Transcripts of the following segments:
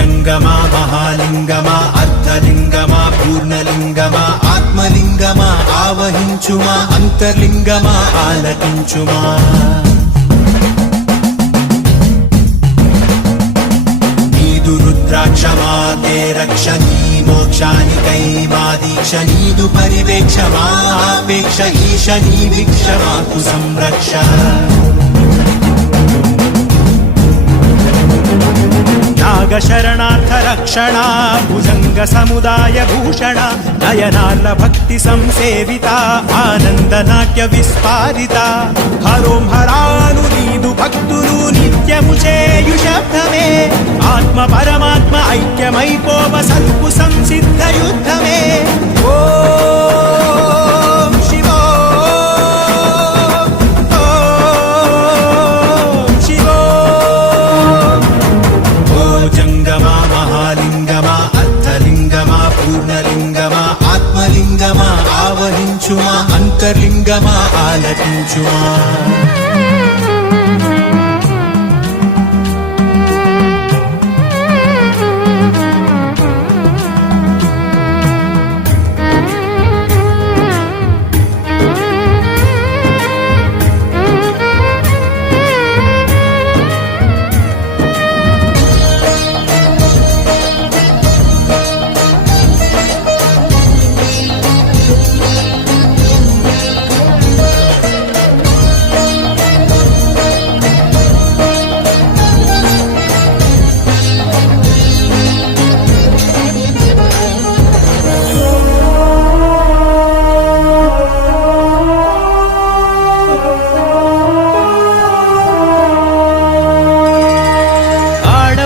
భుజంగమా మహాలింగమా అర్ధలింగమా పూర్ణలింగమా ఆత్మలింగమా ఆవహించుమా అంతర్లింగమా ఆలకించుమా నీదు రుద్రాక్షమా తే రక్ష నీ మోక్షానికై మా దీక్ష నీదు పరివేక్ష మా ఆపేక్ష ఈశ నీ వీక్ష మాకు సంరక్ష నాగ శరణార్థ రక్షణ భుజంగ సముదాయ భూషణ నయనార్ల భక్తి సంసేవిత ఆనంద నాట్య విస్పారిత హరోం హరాను నీదు భక్తులు నిత్యము చేయు శబ్దమే ఆత్మ పరమాత్మ ఐక్యమైపోవ సద్గు సంసిద్ధ యుద్ధమే ఓం శివో భుజంగమా మహాలింగమా అర్ధలింగమా పూర్ణలింగమా ఆత్మలింగమా ఆవహించుమా అంతర్లింగమా ఆలకించుమా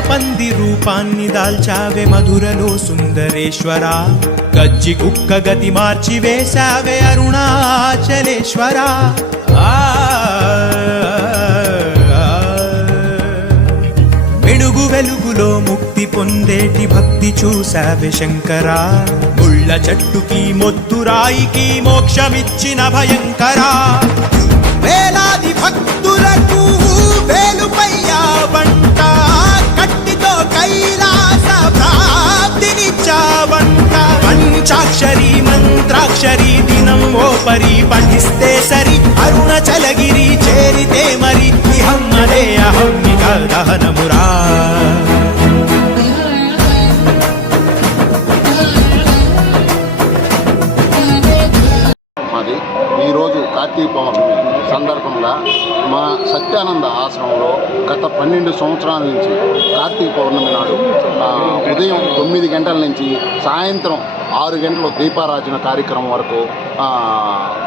పంది రూపాన్ని దాల్చావే మధురలో సుందరేశ్వర గజ్జి కుక్క గతి మార్చి వేశావే అరుణాచలేశ్వర వెలుగు వెలుగులో ముక్తి పొందేటి భక్తి చూశావే శంకర ముళ్ళ చెట్టుకి మొద్దురాయికి మోక్షమిచ్చిన భయంకర వేలాది భక్తులకు వేలుపయ్యా వంట కట్టితో కైలాస ప్రాప్తినిచ్చావంట పంచాక్షరి మంత్రాక్షరి దినం ఓ పరి పఠిస్తే సరి అరుణాచలగిరి చేరితే మరి ఇహం అదే అహమ్మిక దహనమురా ఈరోజు కార్తీక పౌర్ణమి సందర్భంగా మా సత్యానంద ఆశ్రమంలో గత 12 సంవత్సరాల నుంచి కార్తీక పౌర్ణమి నాడు ఉదయం 9 గంటల నుంచి సాయంత్రం 6 గంటల దీపారాధన కార్యక్రమం వరకు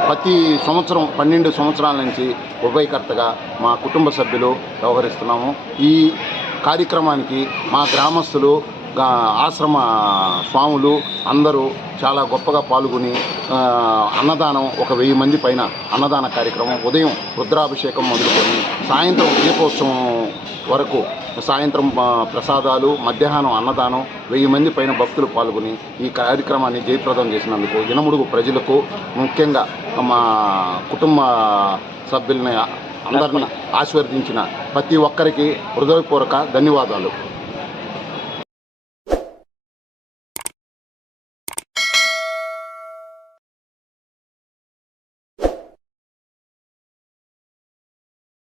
ప్రతి సంవత్సరం 12 సంవత్సరాల నుంచి ఉభయకర్తగా మా కుటుంబ సభ్యులు వ్యవహరిస్తున్నాము. ఈ కార్యక్రమానికి మా గ్రామస్తులు ఆశ్రమ స్వాములు అందరూ చాలా గొప్పగా పాల్గొని అన్నదానం ఒక 1000 మంది పైన అన్నదాన కార్యక్రమం ఉదయం రుద్రాభిషేకం మొదలుకొని సాయంత్రం దీపోత్సవం వరకు సాయంత్రం ప్రసాదాలు మధ్యాహ్నం అన్నదానం 1000 మంది పైన భక్తులు పాల్గొని ఈ కార్యక్రమాన్ని జయప్రదం చేసినందుకు ఇనముడుగు ప్రజలకు ముఖ్యంగా మా కుటుంబ సభ్యులని అందరినీ ఆశీర్వదించిన ప్రతి ఒక్కరికి హృదయపూర్వక ధన్యవాదాలు.